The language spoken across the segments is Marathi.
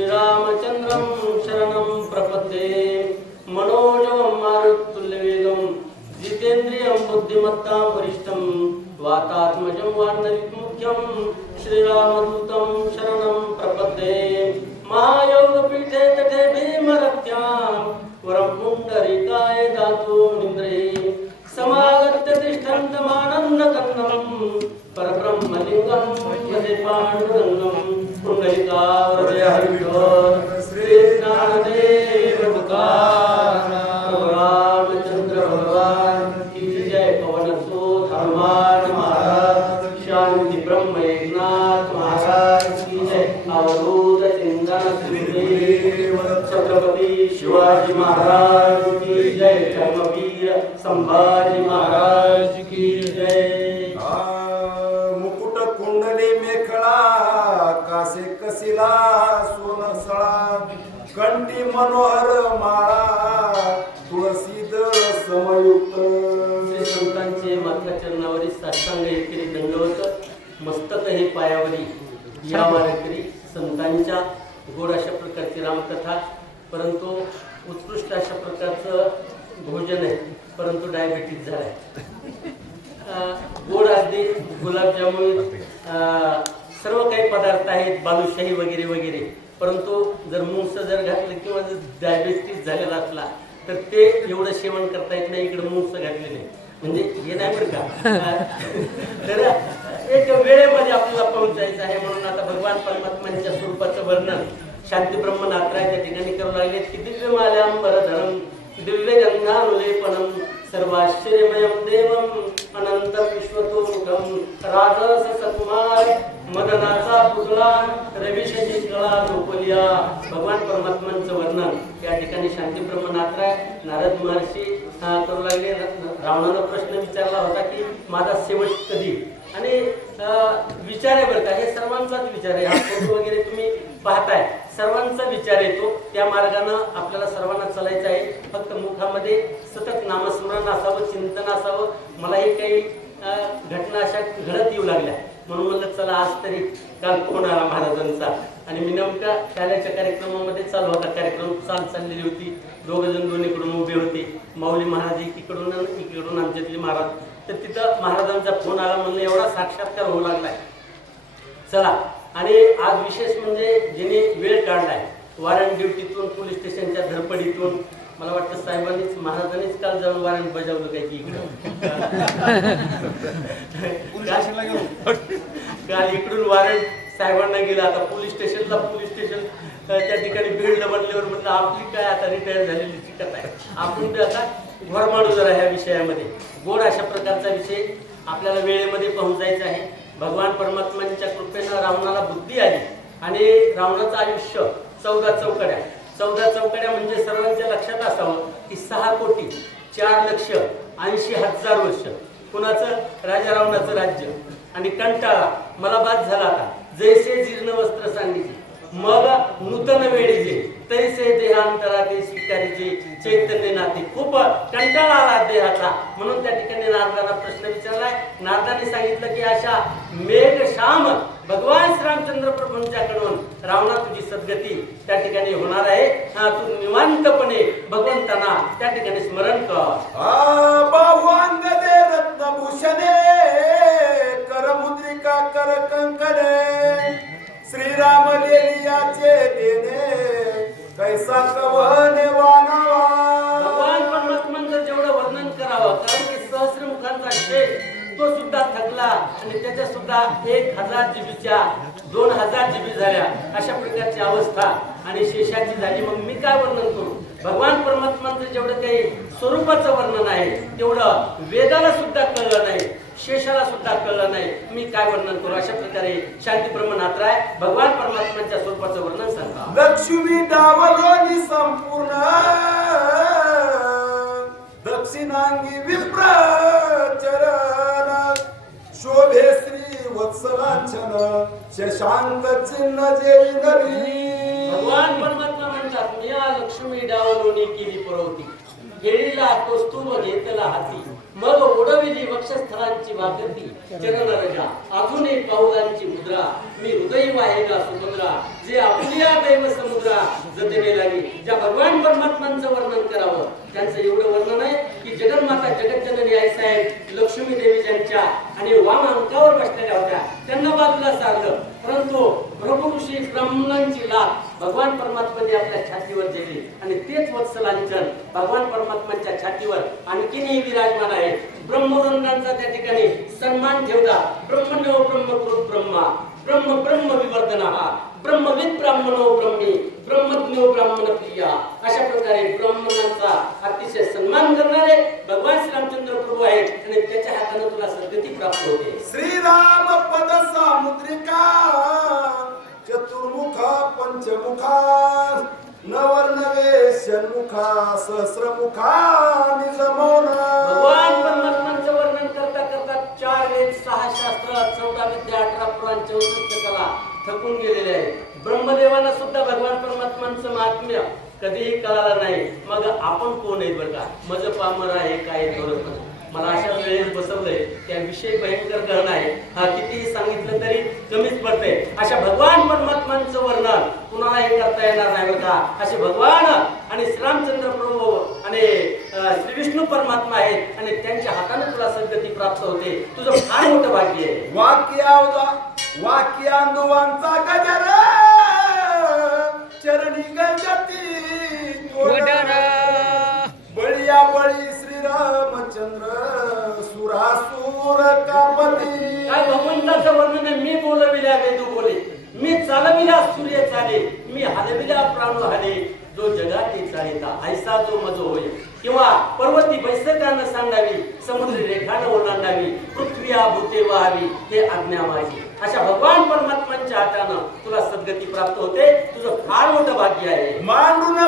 श्रीरामचन्द्रं शरणं प्रपद्ये मनोजवं मारुत्तुल्यवेगं जितेन्द्रियं बुद्धिमत्तां वरिष्ठं वातात्मजं वानरमुख्यं श्रीरामदूतं शिवाजी महाराज की जय धर्मवीर संभाजी महाराज की जय. मुकुट कुंडली मेखळा कासे कसिला सोनसळा कंठी मनोहर माळा तुळसी दळ समयुक्त. श्री संतांचे माथ्या चरणावरी साष्टांग एकेरी दंडवत मस्तक हे पायावरी या वारकरी संतांच्या गोड अशा प्रकारची रामकथा परंतु उत्कृष्ट अशा प्रकारचं भोजन आहे परंतु डायबिटीज झालाय गोड अगदी गुलाबजामुन सर्व काही पदार्थ आहेत बालुशाही वगैरे वगैरे. परंतु जर मुंस जर घातलं किंवा जर डायबिटीस झालेला असला तर ते एवढं सेवन करता येत नाही इकडे मुंस घातलेले म्हणजे हे नाही बरं का? तर एक वेळेमध्ये आपल्याला पोहोचायचं आहे म्हणून आता भगवान परमात्म्यांच्या स्वरूपाचं वर्णन. शांती ब्रह्म नात्राच्या ठिकाणी करू लागले की दिव्य माल्यां दिव्य गंधानुलेपनम सर्वाश्चर्यमयं देवम अनंत विश्वतो राजस सकुमार मदनाचा पुतळा रविशची कळा झोपलिया. भगवान परमात्मांचं वर्णन. या ठिकाणी शांती नात्राय नारद महर्षी करू लागले. रावणानं प्रश्न विचारला होता की माझा शेवट कधी? आणि विचार आहे बरं का. हे सर्वांचाच विचार आहे. हा फोटो वगैरे तुम्ही पाहताय. सर्वांचा विचार येतो. त्या मार्गानं आपल्याला सर्वांना चालायचं आहे. फक्त मुखामध्ये सतत नामस्मरण असावं चिंतन असावं. मलाही काही घटना अशा घडत येऊ लागल्या. म्हणून म्हणलं चला आज तरी काल फोन आला महाराजांचा. आणि मी नेमका शाळेच्या कार्यक्रमामध्ये चालू होता. कार्यक्रम चाल चाललेली होती. दोघ जण दोन्हीकडून उभे होते. माऊली महाराज एकीकडून इकडून एकीकडून आमच्यातले महाराज. तर तिथं महाराजांचा फोन आला म्हणलं एवढा साक्षात्कार होऊ लागलाय. चला आणि आज विशेष म्हणजे जिने वेळ काढलाय वॉरंट ड्युटीतून पोलीस स्टेशनच्या धडपडीतून मला वाटतं साहेबांनीच महाराजांनीच काल जाऊन वॉरंट बजावलं काय की इकडं. काल इकडून वॉरंट साहेबांना गेलं. आता पोलीस स्टेशनला पोलीस स्टेशन त्या ठिकाणी भिडलं बनल्यावर म्हटलं आपली काय आता रिटायर झालेली शिकत आहे? आपण बी आता घरमाडू जरा ह्या विषयामध्ये. गोड अशा प्रकारचा विषय आपल्याला वेळेमध्ये पोहोचायचा आहे. भगवान परमात्मांच्या कृपेनं रावणाला बुद्धी आली आणि रावणाचं आयुष्य चौदा चौकड्या चौदा चौकड्या म्हणजे सर्वांच्या लक्षात असावं की सहा कोटी चार लक्ष ऐंशी हजार वर्ष. कुणाचं? राजा रावणाचं राज्य. आणि कंटाळा मला बाद झाला आता. जैसे जीर्ण वस्त्र सांगितले. मग नूतन वेळीजे तैसे देहांतरा ते स्वीकारीचे चैतन्य नाते. खूप कंटाळा आला देहाचा. म्हणून त्या ठिकाणी नारदांना प्रश्न विचारलाय. नारदाने सांगितलं की अशा मेघ श्याम भगवान श्रीरामचंद्र प्रभूंच्याकडून रावणा तुझी सद्गती त्या ठिकाणी होणार आहे. तू निवांतपणे भगवंतांना त्या ठिकाणी स्मरण कर. आ, बाहुअंग दे रत्नभूषणे करमुद्रिका कर कंकणे श्रीराम लेलियाचे देणे कैसा कवर सुद्धा आणि त्याच्या सुद्धा एक हजार जीबीच्या दोन हजार जीबी झाल्या. अशा प्रकारची अवस्था आणि शेषाची झाली. मग मी काय वर्णन करू? भगवान परमात्मांचं जेवढं काही स्वरूपाचं वर्णन आहे तेवढं वेदाला सुद्धा कळलं नाही शेषाला सुद्धा कळलं नाही. मी काय वर्णन करू? अशा प्रकारे शांती ब्रह्मनाथराय भगवान परमात्माच्या स्वरूपाचं वर्णन सांगा. लक्ष्मी डावलोनी संपूर्ण. दक्षिणांगी विप्र चरण शोभे श्री शशांक चिन्ह जे नवी. भगवान परमात्मा म्हणतात मी या लक्ष्मी डावलोनी केली पुरवती. केळीला कौस्तुभ घेतला हाती. मग उडविली वक्षस्थळांची वाकती चरण अजूनही पाहुलांची मुद्रा. मी हृदय वाहेगा सुभद्रा. जे आपल्या प्रेम समुद्रा जतने लागली ज्या भगवान परमात्मांचं वर्णन करावं त्यांचं एवढं वर्णन आहे की जगन्माता जगज्जननी आई साहेब लक्ष्मी देवी ज्यांच्या आणि वाम अंकावर बसलेल्या होत्या. त्यांना बाजूला सारलं परंतु प्रभू ऋषी ब्राह्मणांची लाभ भगवान परमात्माने आपल्या छातीवर दिली आणि तेच वत्सलांचन भगवान परमात्माच्या छातीवर आणखीनही विराजमान आहे. ब्रह्मवंदांचा त्या ठिकाणी सन्मान ठेवला ब्रह्मण्यो ब्रह्मकृत ब्रह्मा ब्रह्म ब्रह्म विवर्धना ब्रह्मविद ब्राह्मणो ब्रह्मी ब्रह्मज्ञो ब्राह्मण प्रिया अशा प्रकारे ब्राह्मणांचा अतिशय सन्मान करणारे भगवान श्रीरामचंद्र प्रभू आहेत आणि त्याच्या हाताने तुला सद्गती प्राप्त होते. श्रीराम पद सामुद्रिका चतुर्मुखा पंचमुखा नवर्नवे षण्मुखा सहस्रमुखा. चौसष्ट कला थकून गेलेले आहे ब्रह्मदेवांना सुद्धा भगवान परमात्मांचं महात्म्य कधीही कळालं नाही. मग आपण कोण आहे बरं का? मज पामर आहे काय थोडं मला अशा वेळेस बसवलंय त्या विषय भयंकर करणं आहे. हा कितीही सांगितलं तरी कमीच पडते अशा भगवान परमात्मांचं वर्णन कुणालाही करता येणार नाही बरं का? असे भगवान आणि श्रीरामचंद्र प्रभू आणि श्री विष्णू परमात्मा आहेत आणि त्यांच्या हाताने तुला सद्गती प्राप्त होते. तुझं फार मोठं भाग्य आहे. वाक्यावदा वाक्यांदुवांचा गजर! चरणी गंजती बळिया बळी श्रीरामचंद्र सुरासूर कापती. काय भगवंताचं वर्णन आहे? मी बोलविल्या वेदू बोले. मी चालविल्या सूर्य चाले. मी हलविल्या प्राण हाले. जो ऐसा जो मजो होय. किंवा पर्वती बैसकानं सांगावी समुद्र रेखानं ओलांडावी पृथ्वी भूते व्हावी हे आज्ञा माझी. अशा भगवान परमात्मांच्या हातानं तुला सद्गती प्राप्त होते. तुझं फार मोठं भाग्य आहे. मांडून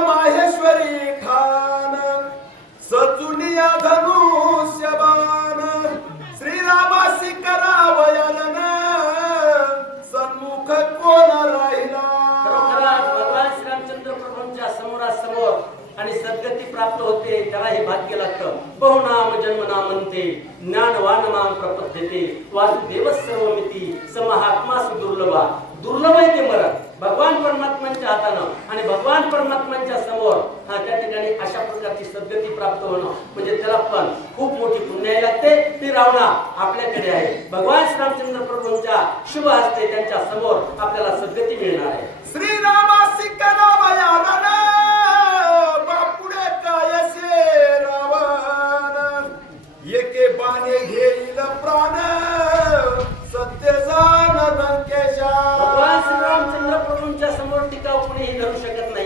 प्रभूंच्या समोरासमोर आणि सद्गती प्राप्त होते त्याला हे भाग्य लागतं. बहुनाम जन्मनाम म्हणते ज्ञानवान माम प्रपद्यते. वासुदेव सर्व मिती समहात्मा सुदुर्लभा. दुर्लभ आहे ते मरण. भगवान परमात्मांच्या हातानं आणि भगवान परमात्मांच्या समोर हा त्या ठिकाणी अशा प्रकारची सद्गती प्राप्त होणं. म्हणजे त्याला पण खूप मोठी पुण्याय लागते. ती रावणा आपल्याकडे आहे. भगवान श्रीरामचंद्र प्रभूंच्या शुभ हस्ते त्यांच्यासमोर आपल्याला सद्गती मिळणार आहे. श्रीरामासी करावयालन